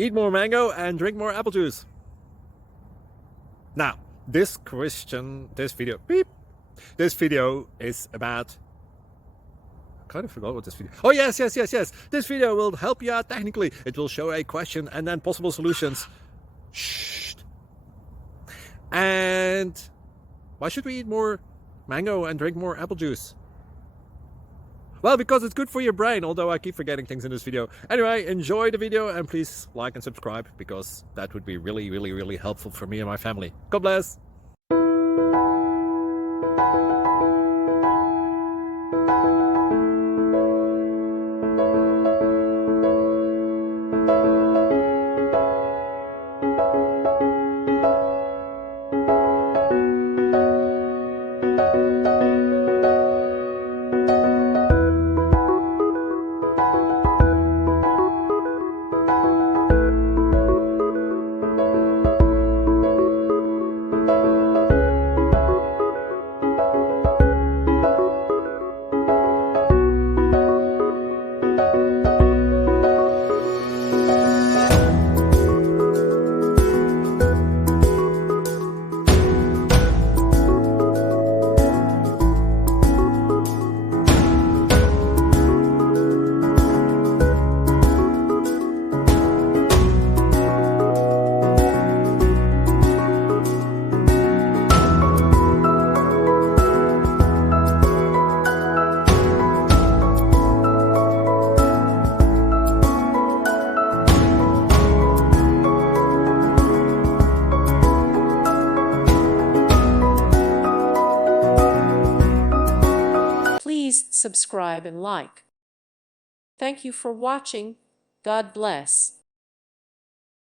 Eat more mango and drink more apple juice. Now, this video is about, I kind of forgot what this video. Oh, yes. This video will help you out technically. It will show a question and then possible solutions. Shh. And why should we eat more mango and drink more apple juice? Well, because it's good for your brain, although I keep forgetting things in this video. Anyway, enjoy the video and please like and subscribe, because that would be really helpful for me and my family. God bless! Please subscribe and like. Thank you for watching. God bless.